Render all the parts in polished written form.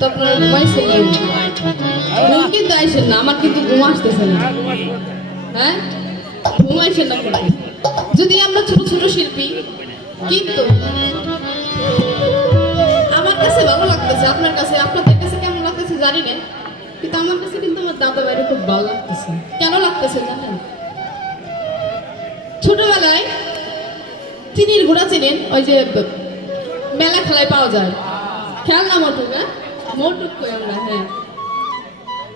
তো আপনারা ঘুমাইছিলেন, ঘুম কিন্তু আইসেন না, আমার কিন্তু ঘুম আসতেছে না। হ্যাঁ, ঘুমাইছেন না কিন্তু। যদি আমরা ছোট ছোট শিল্পী, কিন্তু আমার কাছে ভালো লাগতেছে, আপনার কাছে, আপনাদের কাছে কেমন লাগতেছে জানি না, কিন্তু আমার কাছে কিন্তু আমার দাদা ভাইয়ের খুব ভালো লাগতেছে। কেন লাগতেছে জানেন? ছোটবেলায় চিনির গুঁড়া চেনেন, ওই যে মেলা খেলায় পাওয়া যায়, খেলনা মটুক, হ্যাঁ মটুক কই আমরা, হ্যাঁ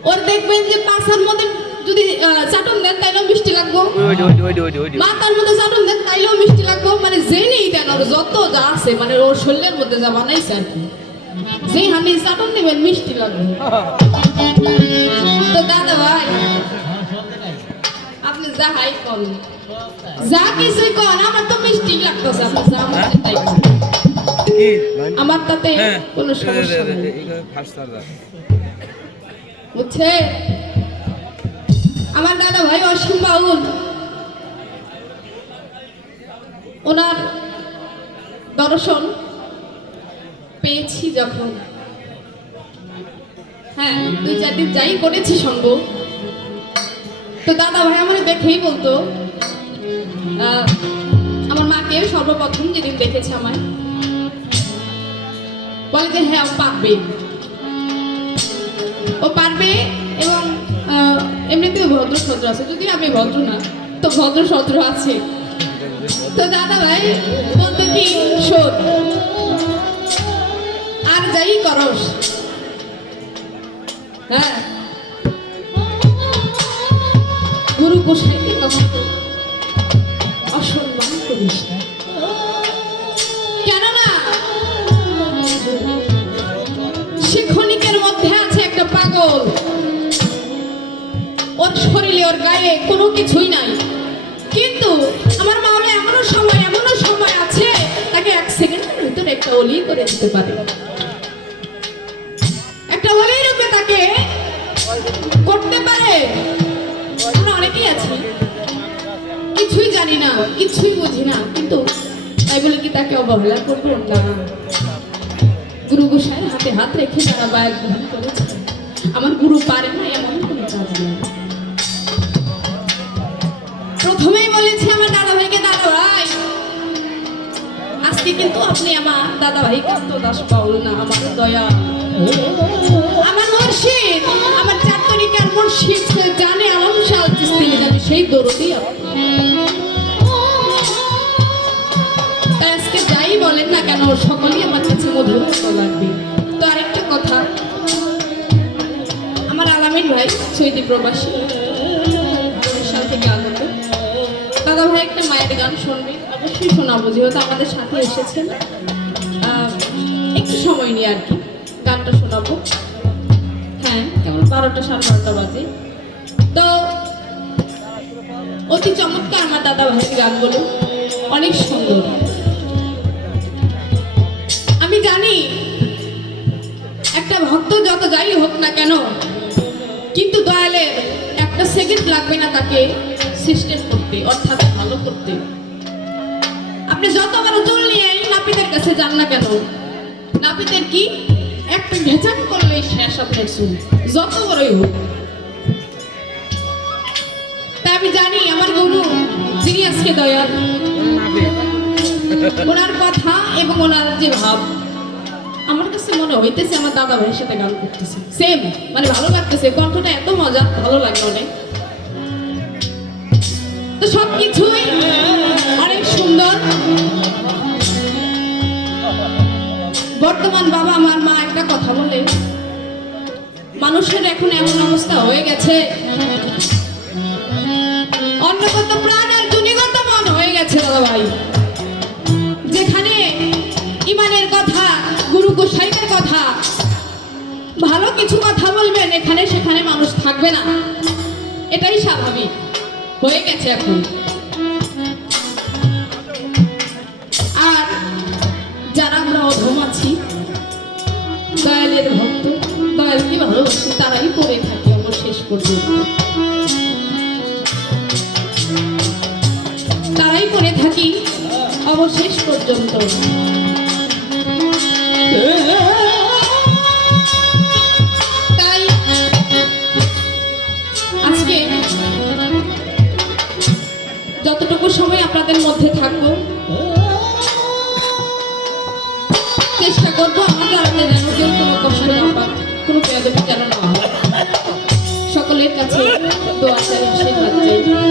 ওর দেখবেন যে পাছার মধ্যে যদি চাটন দেন তাইলেও মিষ্টি লাগবো, মাথার মধ্যে চাটন দেন তাইলেও মিষ্টি লাগবো, মানে যে নেই দেন ওর যত যা আছে মানে ওর শরীরের মধ্যে যা বানাইছে আর কি, যে হানি চাটন নেবেন মিষ্টি লাগবে। তো দাদা ভাই আপনি যা হাই কন, যা কিছুই কন, আমার তো মিষ্টি লাগতেছে, আপনি যা মনে তাই কন, আমার তাতে কোনো সমস্যা নেই, বুঝছে? আমার দাদা ভাই অসীম বাউল, ওনার দর্শন পেয়েছি যখন, হ্যাঁ 2-4 দিন যাই করেছি সঙ্গ, তো দাদা ভাই আমার দেখেই বলতো, আমার মাকে সর্বপ্রথম যেদিন দেখেছে আমায় বলে যে হ্যাঁ ও পারবে, ও পারবে, এবং এমনিতেও ভদ্র সদ্র আছে, যদি আমি ভদ্র না তো ভদ্র সদ্র আছে। তো দাদা ভাই বলতো কি, শোন আর যাই করস, হ্যাঁ গুরু গোসাইকে কখনো অসম্মান করিস না, কেননা সে ক্ষণিকের মধ্যে আছে একটা পাগল, ওর শরীরে ওর গায়ে কোনো কিছুই নাই, কিন্তু আমার মাওলা এমনও সময় আছে তাকে 1 সেকেন্ডের ভিতরে একটা ওলি করে দিতে পারে, একটা ওলি রূপে তাকে করতে পারে। আমরা অনেকেই আছি কিছুই জানি না, কিছুই বুঝি না, কিন্তু তাই বলে কি তাকে অবহেলা করবো না? গুরু গোসাইয়ের হাতে হাত রেখে যারা বায়াত গ্রহণ করেছে, আমার গুরু পারে না এমন কোনো কাজ নেই। প্রথমেই বলেছি আমার দাদা ভাইকে, দাদা ভাই আজকে কিন্তু আপনি আমার দাদা ভাই কান্ত দাস বাউল না, আমার দয়া, আমার মুর্শিদ, আমার 4 তরিকার মুর্শিদ জানে আলম শাহ চিশতি জানে, সেই দরদি আজকে যাই বলেন না কেন সকলেই আমার কাছে মধুর লাগবে। তো আরেকটা কথা, আমার আলামিন ভাই সৌদি প্রবাসী থেকে আগত, দাদা ভাই একটা মায়ের গান শুনবে, অবশ্যই শোনাবো, যেহেতু আমাদের সাথে এসেছেন, একটু সময় নিয়ে আর কি গানটা শোনাবো। হ্যাঁ কেমন 12টা 12:30 বাজে, তো অতি চমৎকার আমার দাদা ভাইয়ের গানগুলো অনেক সুন্দর। আমি জানি একটা ভক্ত যত যাই হোক না কেন, কিন্তু দয়ালের 1 সেকেন্ড লাগবে না তাকে সিস্টেম করতে, অর্থাৎ ভালো করতে। আপনি যত বড় চুল নিয়ে নাপিতের কাছে যান না কেন, নাপিতের কি একটা ভেজান করলেই শেষ আপনার চুল, যত বড়ই হোক। তাই আমি জানি আমার গুরু যিনি আজকে দয়াল, ওনার কথা এবং ওনার যে ভাব আমার কাছে মনে হইতেছে আমার দাদা ভাইয়ের সাথে গান করতেছে, সেম মানে ভালো লাগতেছে, কণ্ঠটা এত মজা, ভালো লাগে অনেক। তো সবকিছুই অনেক সুন্দর। বর্তমান বাবা আমার মা একটা কথা বলে, মানুষের এখন এমন অবস্থা হয়ে গেছে, অন্নগত প্রাণ আর দুনিগত মন হয়ে গেছে দাদা ভাই, যেখানে ইমানের কথা, গুরু গোসাইদের কথা, ভালো কিছু কথা বলবেন, এখানে সেখানে মানুষ থাকবে না, এটাই স্বাভাবিক হয়ে গেছে এখন। আর যারা আমরা অধম আছি, দয়ালের ভক্ত, দয়ালকে ভালোবাসি, তারাই পড়ে থাকি আমার শেষ পর্যন্ত, তারাই পড়ে থাকি অবশেষ পর্যন্ত। যতটুকু সময় আপনাদের মধ্যে থাকবো চেষ্টা করবো আমার কারণে যেন কেউ কোনো কষ্ট না পাক, কোনো বেয়াদবি যেন না হয়। সকলের কাছে দোয়া চাই, আশীর্বাদ চাই।